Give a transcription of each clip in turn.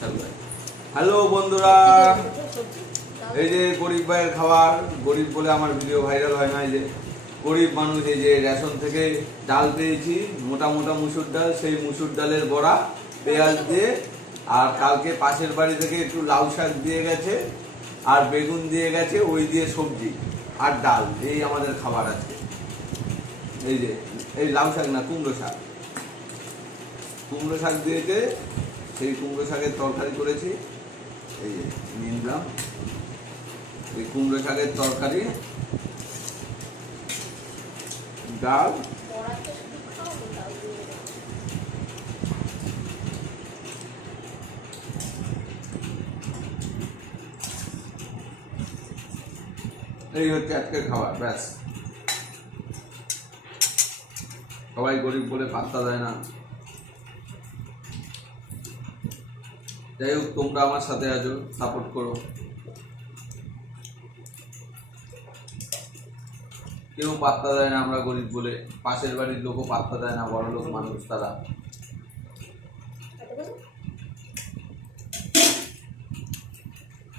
Hello বন্ধুরা, এই যে গরিব ভাইয়ের খাবার। গরিব বলে আমার ভিডিও ভাইরাল হয় না। এই যে গরিব মানুষ, এই যে রেশন থেকে ডাল পেয়েছি, মোটা মোটা মুসুর ডাল, সেই মুসুর ডালের বড়া পেঁয়াজ দিয়ে, আর কালকে পাশের বাড়ি থেকে একটু লাউ শাক দিয়ে গেছে আর বেগুন দিয়ে গেছে, ওই দিয়ে সবজি আর ডাল। এই আমাদের খাবার আছে। এই যে এই লাউ শাক না, কুমড়ো শাক, কুমড়ো শাক দিয়েছে, সেই কুমড়ো শাকের তরকারি করেছি। এই যে নিলাম এই কুমড়ো শাকের তরকারি, ডাল, এই হচ্ছে আজকের খাবার। ব্যাস, সবাই গরিব বলে পাত্তা দেয় না। যাই হোক, তোমরা আমার সাথে আছো, সাপোর্ট করো। কেউ পাত্তা দেয় না আমরা গরিব বলে, পাশের বাড়ির লোকও পাত্তা দেয় না, বড় লোক মানুষ তারা।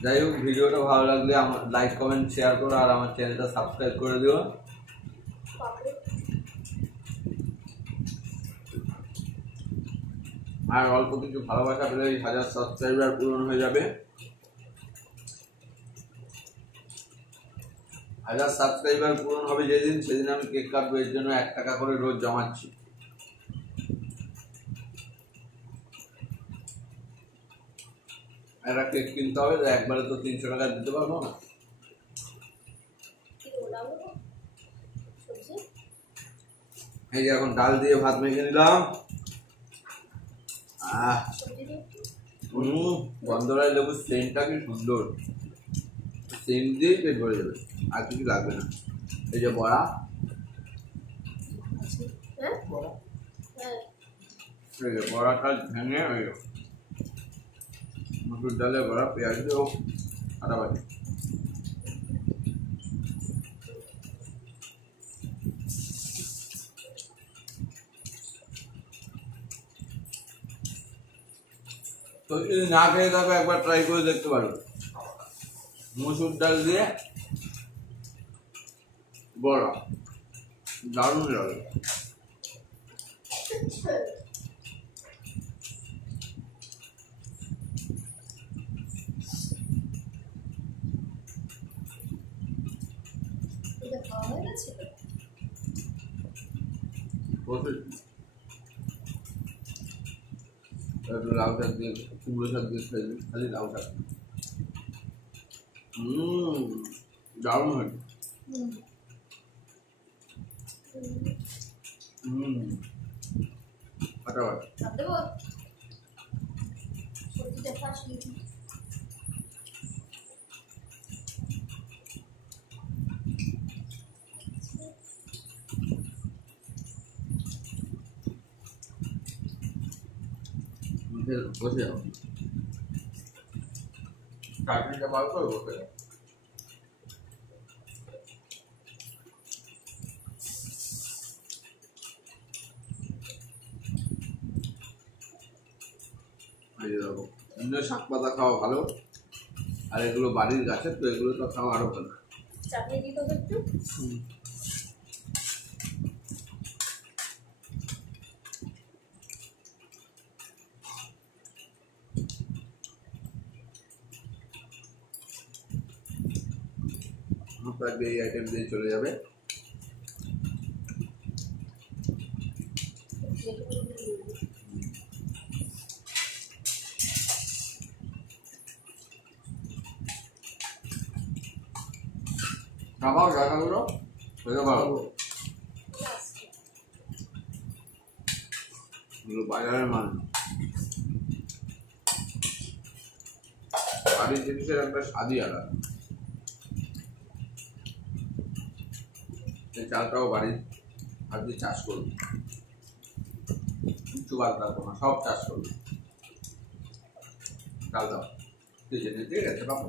যাই হোক, ভিডিওটা ভালো লাগলে আমার লাইক কমেন্ট শেয়ার করো, আর আমার চ্যানেলটা সাবস্ক্রাইব করে দিও। আর অল্প কিছু ভালোবাসা পেলে 1000 সাবস্ক্রাইবার পূরণ হয়ে যাবে। 1000 সাবস্ক্রাইবার পূরণ হবে যেদিন, সেদিন আমি কেক কাটবো। এর জন্য 1 টাকা করে রোজ জমাচ্ছি। একটা কেক কিনতে হবে, একবারে তো 300 টাকা দিতে পারবো না। এই যে এখন ডাল দিয়ে ভাত মেখে নিলাম। গন্ধরাজ লেবুর সেন্টটা কি সুন্দর, সেন্ট দিয়ে পেট ভরে যাবে, আর কিছু লাগবে না। এই যে বড়া, এই যে বড়াটা ভেঙে, ওই মসুর ডালে বড়া, পেঁয়াজ দিয়ে আদা বাটি। তো যদি না খেয়ে থাকো, একবার ট্রাই করে দেখতে পারো। মসুর ডাল দিয়ে বড়া দারুণ লাগে। লাউ শাক দিয়ে, কুমড়ো শাক দিয়ে খাই, খালি লাউ শাক। দারুণ হয়েছে। বসে যাও, চাটনিটা বার করে বসে যাও। এমনি শাক পাতা খাওয়া ভালো, আর এগুলো বাড়ির গাছের, তো এগুলো তো খাওয়া আরো ভালো। চাটনি দিতে হবে একটু। এই আইটেম দিয়ে চলে যাবে। খাবাও জায়গাগুলো খেতে পারো, বাজারের মান। বাড়ির জিনিসের একটা স্বাদই আলাদা। চালটাও বাড়ির ভাবছি চাষ করবো, কিছু বাদ রাখবো না, সব চাষ করবো। চাল দাও, ঠিক আছে বাবু।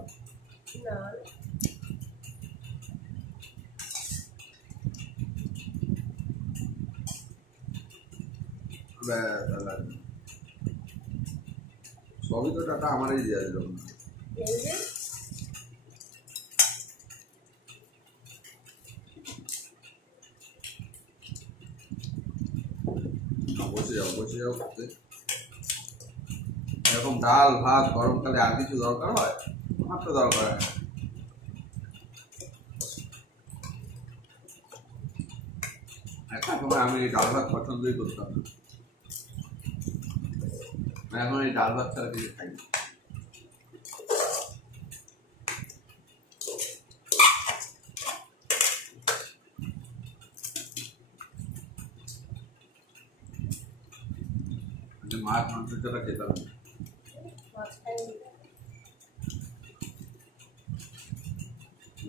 সবই তো টাকা আমারই দিয়ে দিল। বসে যাও করতে। এরকম ডাল ভাত গরমকালে আর কিছু দরকার হয়? আমার তো দরকার হয় না। একটা সময় আমি ডাল ভাত পছন্দই করতাম না, এখন এই ডাল ভাত ছাড়া কিছু খাই না। মাছ মাংস ছাড়া খেতাম না।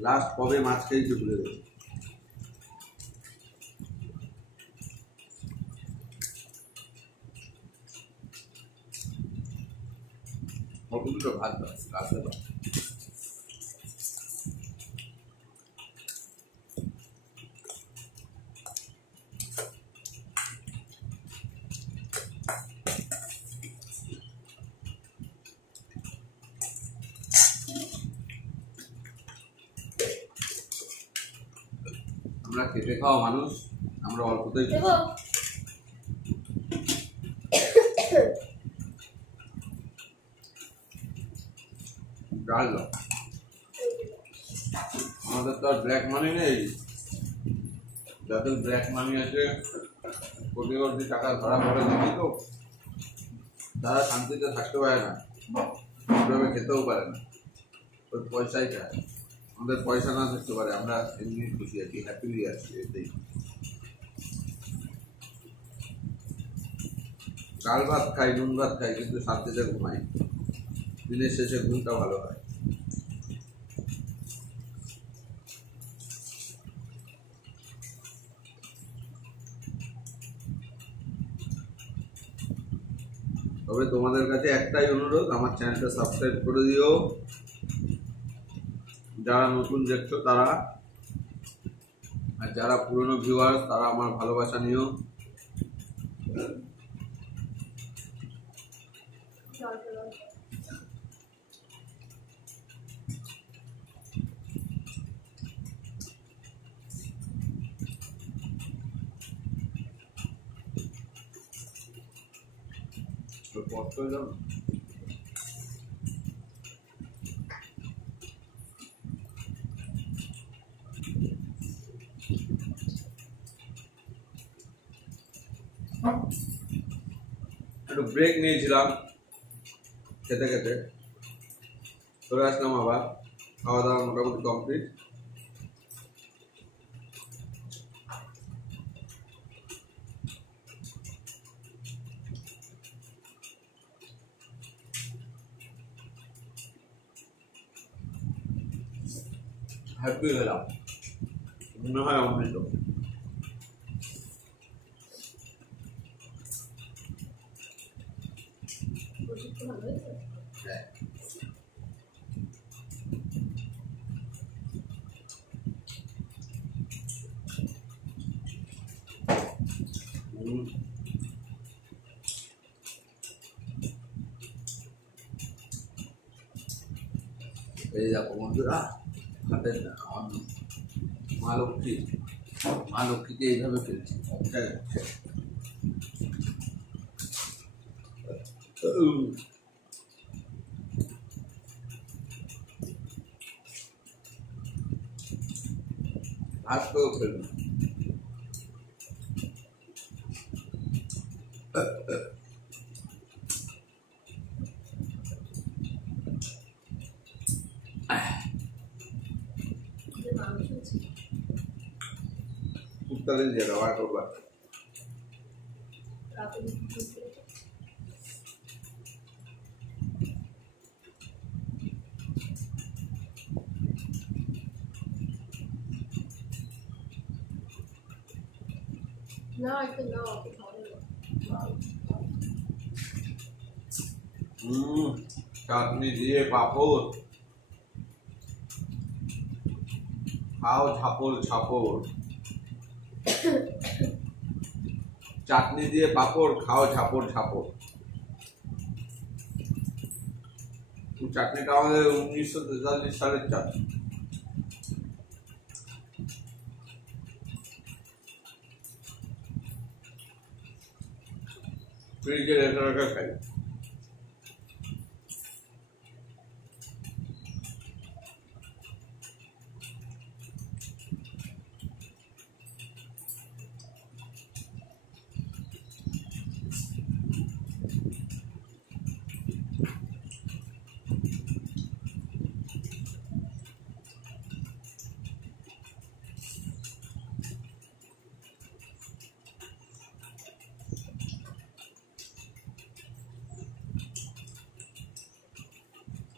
লাস্ট কবে মাছ খেয়েছি ভুলে গেছি। কতগুলো ভাত রাখতে পার। আমরা খেতে খাওয়া মানুষ, আমরা অল্পতেই ডাল দাও। আমাদের তো আর ব্ল্যাক মানি নেই। যাদের ব্ল্যাক মানি আছে, কোটি কোটি টাকা ধরা পড়ে দেখি তো, তারা শান্তিতে থাকতে পারে না, ঠিকভাবে খেতেও পারে না, ওই পয়সাই খায়। আমাদের পয়সা না থাকতে পারে, আমরা এমনি খুশি আছি, হ্যাপিলি আছি। এতেই ডাল ভাত খাই, নুন ভাত খাই, কিন্তু শান্তিতে ঘুমাই। দিনের শেষে ঘুমটা ভালো হয়। তবে তোমাদের কাছে একটাই অনুরোধ, আমার চ্যানেলটা সাবস্ক্রাইব করে দিও। যারা নতুন দেখছো তারা, আর যারা পুরনো ভিউয়ার তারা আমার ভালোবাসা নিও। কষ্ট হয়ে যাও। একটু ব্রেক নিয়েছিলাম খেতে খেতে, চলে আসলাম আবার। খাওয়া দাওয়া মোটামুটি কমপ্লিট। হ্যাপি হলাম, মনে হয় অমৃত। এই দেখো বন্ধুরা, হাতের আমার মা লক্ষ্মীকে এইভাবে ফেলছি। ভাতকেও ফেলবো। কুত্তাদের দিয়ে দাও, আর করবা। চাটনি দিয়ে পাপড় খাও, ঝাপড় ঝাপড়। চাটনি দিয়ে পাপড় খাও, ঝাপড় ঝাপড়। চাটনিটা আমাদের 1943 সালের চাটনি। ফ্রিজে রেখে রেখে খাই।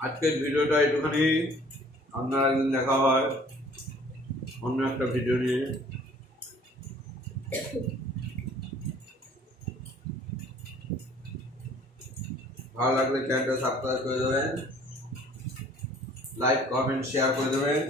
আজকের ভিডিওটা একটুখানি, আপনারা একদিন দেখা হয় অন্য একটা ভিডিও নিয়ে। ভালো লাগলে চ্যানেলটা সাবস্ক্রাইব করে দেবেন, লাইক কমেন্ট শেয়ার করে দেবেন।